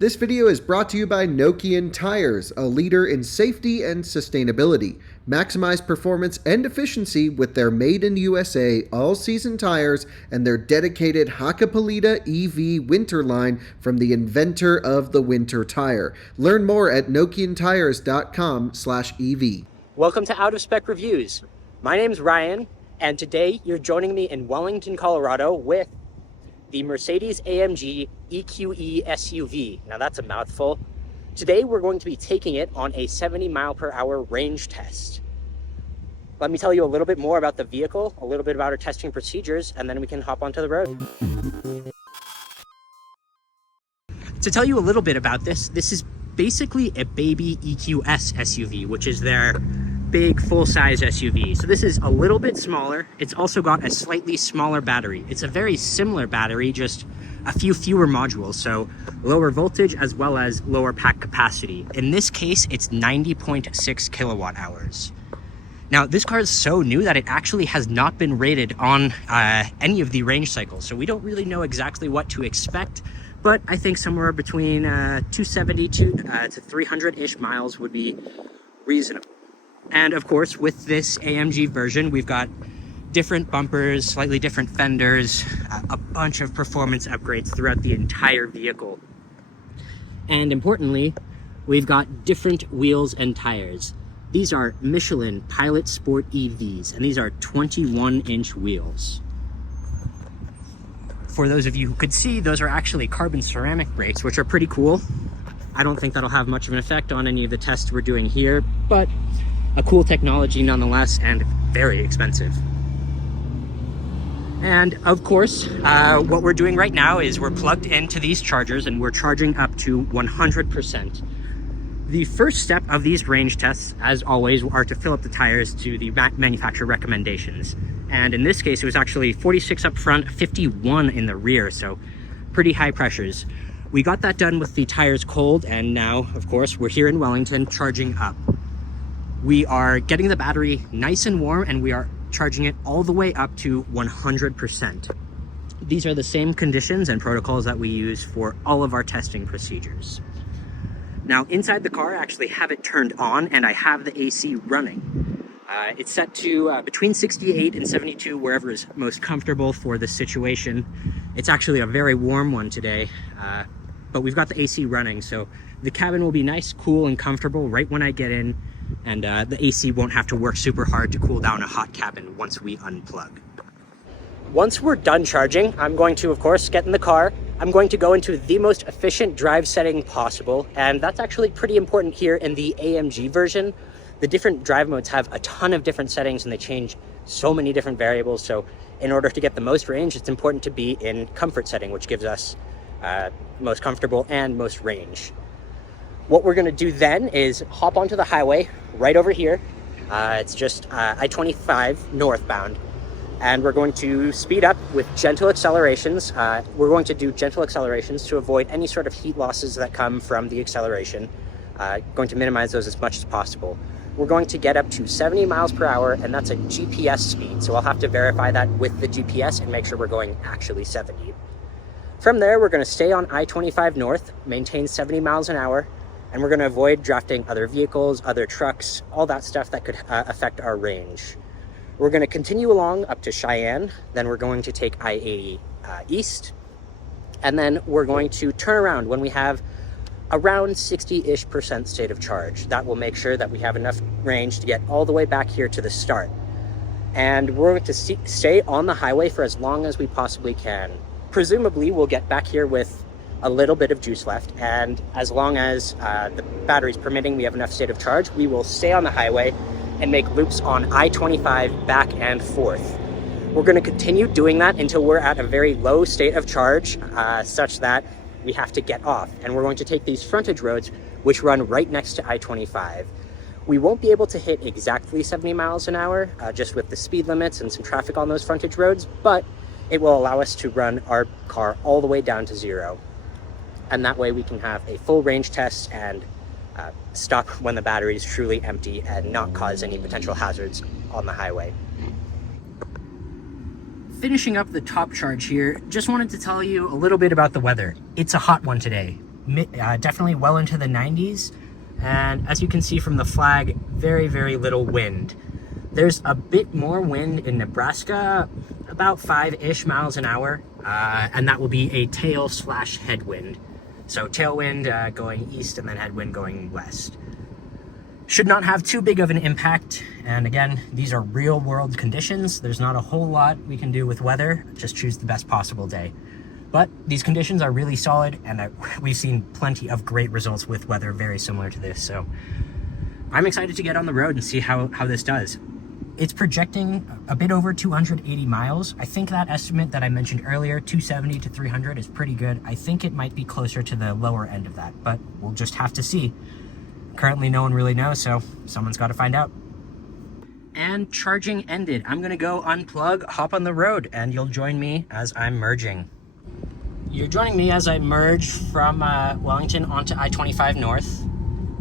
This video is brought to you by Nokian Tires, a leader in safety and sustainability. Maximize performance and efficiency with their made in USA all-season tires and their dedicated Hakkapeliitta EV winter line from the inventor of the winter tire. Learn more at nokiantires.com/EV. Welcome to Out of Spec Reviews. My name's Ryan, and today you're joining me in Wellington, Colorado with the Mercedes AMG EQE SUV. Now that's a mouthful. Today we're going to be taking it on a 70-mile-per-hour range test. Let me tell you a little bit more about the vehicle, a little bit about our testing procedures, and then we can hop onto the road. To tell you a little bit about this is basically a baby EQS SUV, which is their big full-size SUV. So this is a little bit smaller. It's also got a slightly smaller battery. It's a very similar battery, just a few fewer modules, so lower voltage as well as lower pack capacity. In this case, it's 90.6 kilowatt hours. Now, this car is so new that it actually has not been rated on any of the range cycles, so we don't really know exactly what to expect, but I think somewhere between 270 to 300-ish miles would be reasonable. And of course, with this AMG version, we've got different bumpers, slightly different fenders, a bunch of performance upgrades throughout the entire vehicle. And importantly, we've got different wheels and tires. These are Michelin Pilot Sport EVs, and these are 21-inch wheels. For those of you who could see, those are actually carbon ceramic brakes, which are pretty cool. I don't think that'll have much of an effect on any of the tests we're doing here, but a cool technology nonetheless, and very expensive. And of course, what we're doing right now is we're plugged into these chargers and we're charging up to 100%. The first step of these range tests, as always, are to fill up the tires to the manufacturer recommendations. And in this case, it was actually 46 up front, 51 in the rear, so pretty high pressures. We got that done with the tires cold, and now, of course, we're here in Wellington charging up. We are getting the battery nice and warm, and we are charging it all the way up to 100%. These are the same conditions and protocols that we use for all of our testing procedures. Now, inside the car, I actually have it turned on, and I have the AC running. It's set to between 68 and 72, wherever is most comfortable for the situation. It's actually a very warm one today, but we've got the AC running, so the cabin will be nice, cool, and comfortable right when I get in, and the AC won't have to work super hard to cool down a hot cabin once we unplug. Once we're done charging, I'm going to, of course, get in the car. I'm going to go into the most efficient drive setting possible, and that's actually pretty important here in the AMG version. The different drive modes have a ton of different settings, and they change so many different variables, so in order to get the most range, it's important to be in comfort setting, which gives us most comfortable and most range. What we're going to do then is hop onto the highway right over here. It's just I-25 northbound, and we're going to speed up with gentle accelerations. We're going to do gentle accelerations to avoid any sort of heat losses that come from the acceleration. Going to minimize those as much as possible. We're going to get up to 70 miles per hour, and that's a GPS speed, so I'll have to verify that with the GPS and make sure we're going actually 70. From there, we're going to stay on I-25 north, maintain 70 miles an hour, and we're going to avoid drafting other vehicles, other trucks, all that stuff that could affect our range. We're going to continue along up to Cheyenne, then we're going to take I-80 east, and then we're going to turn around when we have around 60-ish% state of charge. That will make sure that we have enough range to get all the way back here to the start. And we're going to stay on the highway for as long as we possibly can. Presumably, we'll get back here with a little bit of juice left, and as long as the battery's permitting, we have enough state of charge, we will stay on the highway and make loops on I-25 back and forth. We're going to continue doing that until we're at a very low state of charge, such that we have to get off, and we're going to take these frontage roads which run right next to I-25. We won't be able to hit exactly 70 miles an hour, just with the speed limits and some traffic on those frontage roads, but it will allow us to run our car all the way down to zero. And that way we can have a full range test and stop when the battery is truly empty and not cause any potential hazards on the highway. Finishing up the top charge here, just wanted to tell you a little bit about the weather. It's a hot one today. definitely well into the 90s. And as you can see from the flag, very, very little wind. There's a bit more wind in Nebraska, about 5-ish miles an hour, and that will be a tail/headwind. So tailwind going east and then headwind going west. Should not have too big of an impact. And again, these are real world conditions. There's not a whole lot we can do with weather, just choose the best possible day. But these conditions are really solid, and we've seen plenty of great results with weather very similar to this. So I'm excited to get on the road and see how this does. It's projecting a bit over 280 miles. I think that estimate that I mentioned earlier, 270 to 300, is pretty good. I think it might be closer to the lower end of that, but we'll just have to see. Currently, no one really knows, so someone's got to find out. And charging ended. I'm gonna go unplug, hop on the road, and you'll join me as I'm merging. You're joining me as I merge from Wellington onto I-25 North.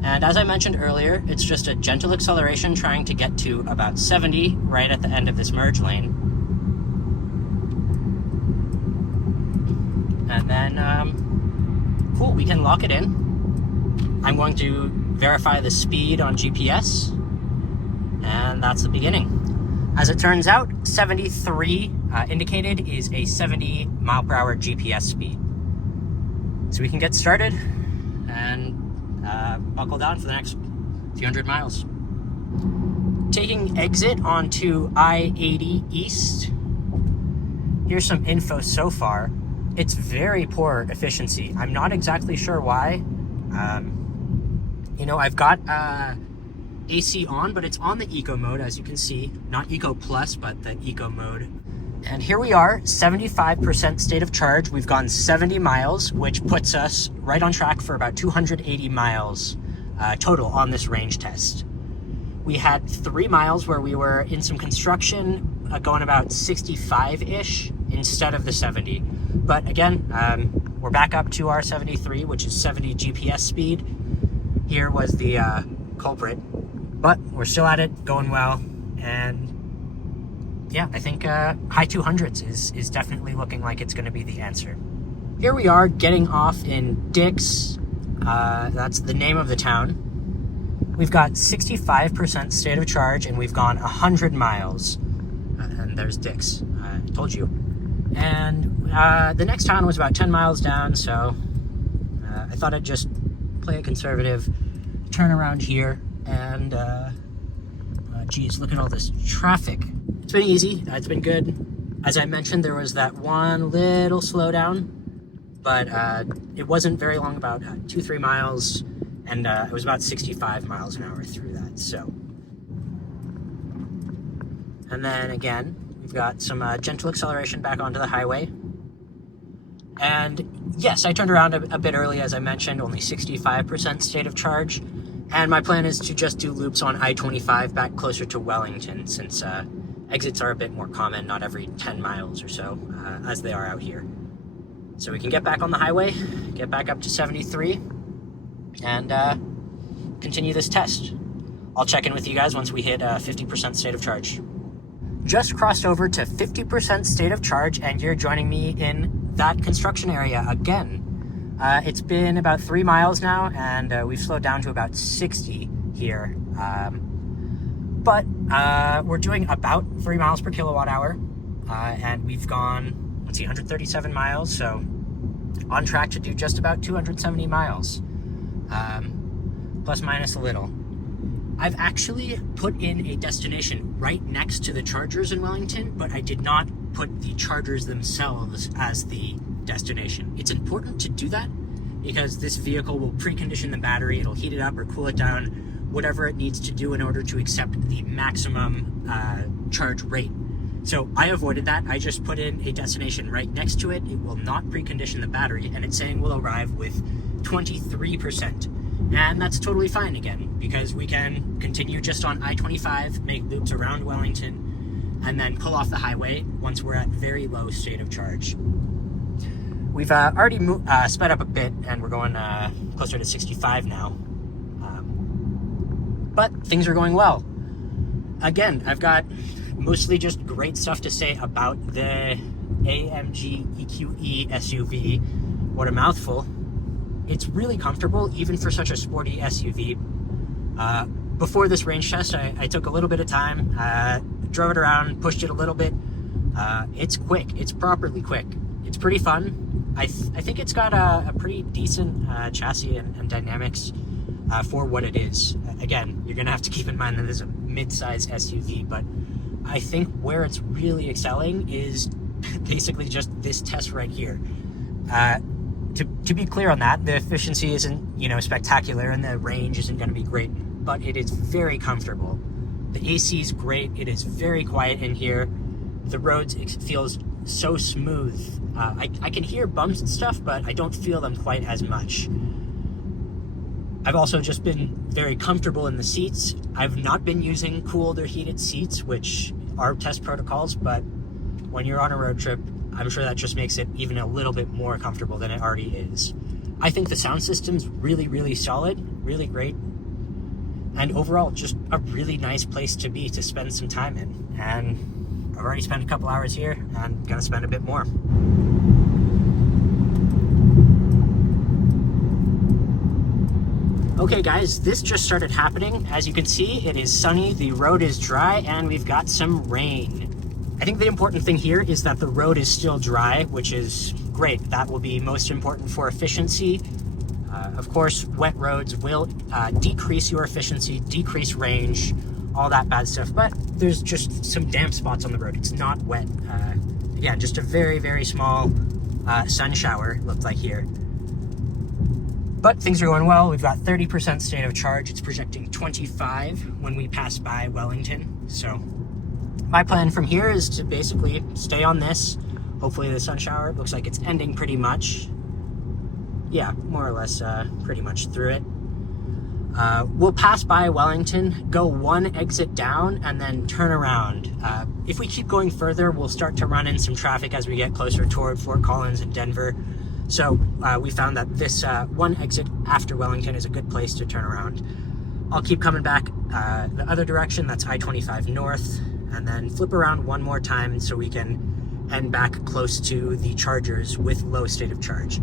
And as I mentioned earlier, it's just a gentle acceleration trying to get to about 70 right at the end of this merge lane. And then, cool, we can lock it in. I'm going to verify the speed on GPS, and that's the beginning. As it turns out, 73 indicated is a 70 mile per hour GPS speed. So we can get started and buckle down for the next few hundred miles. Taking exit onto I-80 East. Here's some info so far. It's very poor efficiency. I'm not exactly sure why. You know, I've got AC on, but it's on the Eco mode, as you can see. Not Eco Plus, but the Eco mode. And here we are, 75% state of charge. We've gone 70 miles, which puts us right on track for about 280 miles total on this range test. We had 3 miles where we were in some construction, going about 65-ish instead of the 70. But again, we're back up to our 73, which is 70 GPS speed. Here was the culprit, but we're still at it, going well, and yeah, I think high 200s is definitely looking like it's going to be the answer. Here we are getting off in Dix. That's the name of the town. We've got 65% state of charge, and we've gone 100 miles. And there's Dix. I told you. And the next town was about 10 miles down, so I thought I'd just play it conservative, turn around here, and geez, look at all this traffic. It's been easy, it's been good. As I mentioned, there was that one little slowdown, but it wasn't very long, about 2-3 miles, and it was about 65 miles an hour through that, so. And then again, we've got some gentle acceleration back onto the highway. And yes, I turned around a bit early, as I mentioned, only 65% state of charge. And my plan is to just do loops on I-25 back closer to Wellington, since exits are a bit more common, not every 10 miles or so, as they are out here. So we can get back on the highway, get back up to 73, and continue this test. I'll check in with you guys once we hit 50% state of charge. Just crossed over to 50% state of charge, and you're joining me in that construction area again. It's been about 3 miles now, and we've slowed down to about 60 here. But we're doing about 3 miles per kilowatt hour, and we've gone, let's see, 137 miles, so on track to do just about 270 miles, plus minus a little. I've actually put in a destination right next to the chargers in Wellington, but I did not put the chargers themselves as the destination. It's important to do that because this vehicle will precondition the battery. It'll heat it up or cool it down, whatever it needs to do in order to accept the maximum charge rate. So I avoided that. I just put in a destination right next to it. It will not precondition the battery, and it's saying we'll arrive with 23%. And that's totally fine again, because we can continue just on I-25, make loops around Wellington, and then pull off the highway once we're at very low state of charge. We've already sped up a bit, and we're going closer to 65 now. But things are going well. Again, I've got mostly just great stuff to say about the AMG EQE SUV. What a mouthful. it's really comfortable, even for such a sporty SUV. Before this range test, I took a little bit of time, drove it around, pushed it a little bit. It's quick. It's properly quick. It's pretty fun. I think it's got a pretty decent chassis and dynamics for what it is. Again, you're gonna have to keep in mind that it is a mid-size SUV, but I think where it's really excelling is basically just this test right here. To be clear on that, the efficiency isn't, spectacular, and the range isn't going to be great, but it is very comfortable. The AC is great. It is very quiet in here. The roads, it feels so smooth. I can hear bumps and stuff, but I don't feel them quite as much. I've also just been very comfortable in the seats. I've not been using cooled or heated seats, which are test protocols, but when you're on a road trip, I'm sure that just makes it even a little bit more comfortable than it already is. I think the sound system's really, really solid, really great, and overall just a really nice place to be, to spend some time in. And I've already spent a couple hours here, and I'm gonna spend a bit more. Okay guys, this just started happening. As you can see, it is sunny, the road is dry, and we've got some rain. I think the important thing here is that the road is still dry, which is great. That will be most important for efficiency. Of course, wet roads will decrease your efficiency, decrease range, all that bad stuff, but there's just some damp spots on the road. It's not wet. Again, just a very, very small sun shower, it looked like here. But things are going well. We've got 30% state of charge. It's projecting 25 when we pass by Wellington. So my plan from here is to basically stay on this. Hopefully the sun shower looks like it's ending pretty much. Yeah, more or less pretty much through it. We'll pass by Wellington, go one exit down, and then turn around. If we keep going further, we'll start to run in some traffic as we get closer toward Fort Collins and Denver. So we found that this one exit after Wellington is a good place to turn around. I'll keep coming back the other direction, that's I-25 north, and then flip around one more time so we can end back close to the chargers with low state of charge.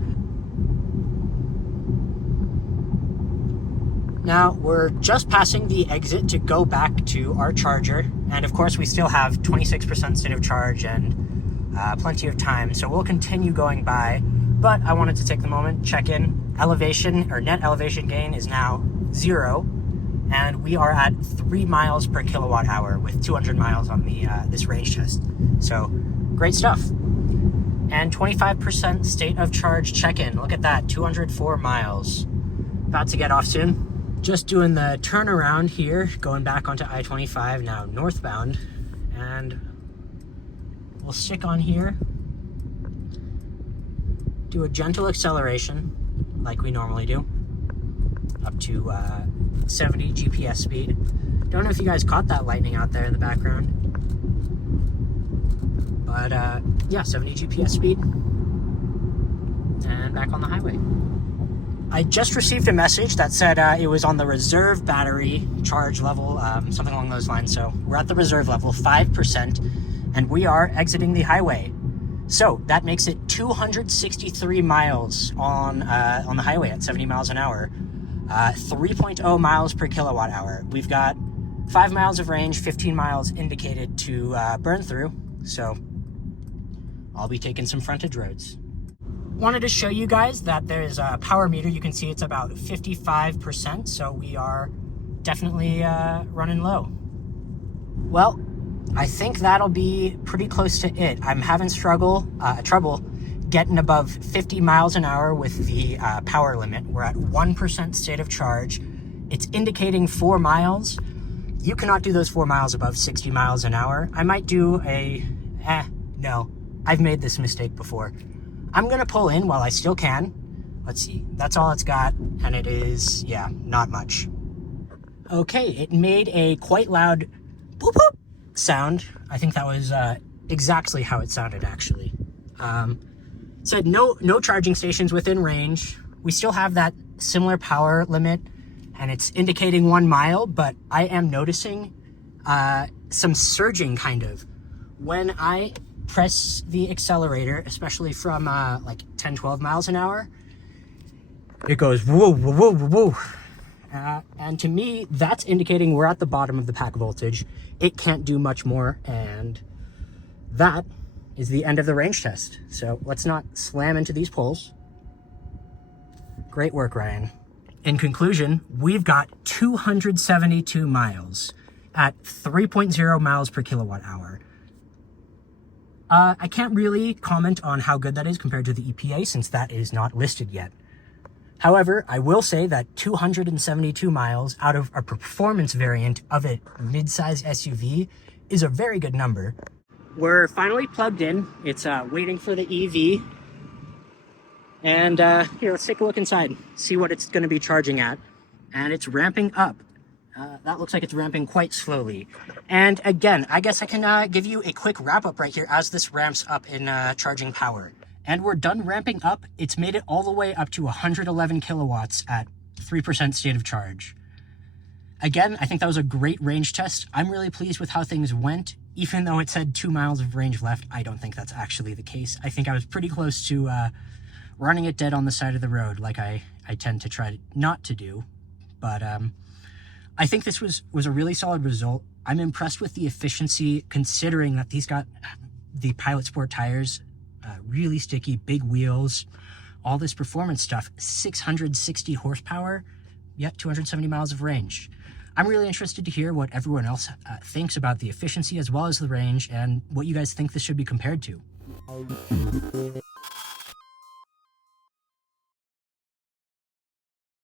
Now we're just passing the exit to go back to our charger, and of course we still have 26% state of charge and plenty of time, so we'll continue going by. But I wanted to take the moment, check in. Elevation, or net elevation gain, is now 0, and we are at 3 miles per kilowatt hour with 200 miles on the this range test. So great stuff. And 25% state of charge check-in. Look at that, 204 miles. About to get off soon. Just doing the turnaround here, going back onto I-25 now northbound, and we'll stick on here. Do a gentle acceleration like we normally do, up to 70 GPS speed. Don't know if you guys caught that lightning out there in the background, but yeah, 70 GPS speed, and back on the highway. I just received a message that said it was on the reserve battery charge level, something along those lines. So we're at the reserve level, 5%, and we are exiting the highway. So that makes it 263 miles on the highway at 70 miles an hour, 3.0 miles per kilowatt hour. We've got 5 miles of range, 15 miles indicated to burn through. So I'll be taking some frontage roads. Wanted to show you guys that there's a power meter. You can see it's about 55%, so we are definitely running low. Well, I think that'll be pretty close to it. I'm having trouble getting above 50 miles an hour with the power limit. We're at 1% state of charge. It's indicating 4 miles. You cannot do those 4 miles above 60 miles an hour. I might do no, I've made this mistake before. I'm gonna pull in while I still can. Let's see, that's all it's got, and it is, yeah, not much. Okay, it made a quite loud boop boop sound. I think that was exactly how it sounded, actually. Said no charging stations within range. We still have that similar power limit, and it's indicating 1 mile, but I am noticing some surging, kind of. When I press the accelerator, especially from like 10-12 miles an hour, it goes woo, woo, woo, woo, woo. And to me, that's indicating we're at the bottom of the pack voltage. It can't do much more, and that is the end of the range test. So let's not slam into these poles. Great work, Ryan. In conclusion, we've got 272 miles at 3.0 miles per kilowatt hour. I can't really comment on how good that is compared to the EPA since that is not listed yet. However, I will say that 272 miles out of a performance variant of a mid-size SUV is a very good number. We're finally plugged in. It's waiting for the EV. And here, let's take a look inside, see what it's going to be charging at. And it's ramping up. That looks like it's ramping quite slowly. And again, I guess I can give you a quick wrap up right here as this ramps up in charging power. And we're done ramping up. It's made it all the way up to 111 kilowatts at 3% state of charge. Again, I think that was a great range test. I'm really pleased with how things went. Even though it said 2 miles of range left, I don't think that's actually the case. I think I was pretty close to running it dead on the side of the road like I tend to try not to do. But I think this was a really solid result. I'm impressed with the efficiency considering that these got the Pilot Sport tires, really sticky, big wheels, all this performance stuff, 660 horsepower, yet 270 miles of range. I'm really interested to hear what everyone else thinks about the efficiency as well as the range and what you guys think this should be compared to.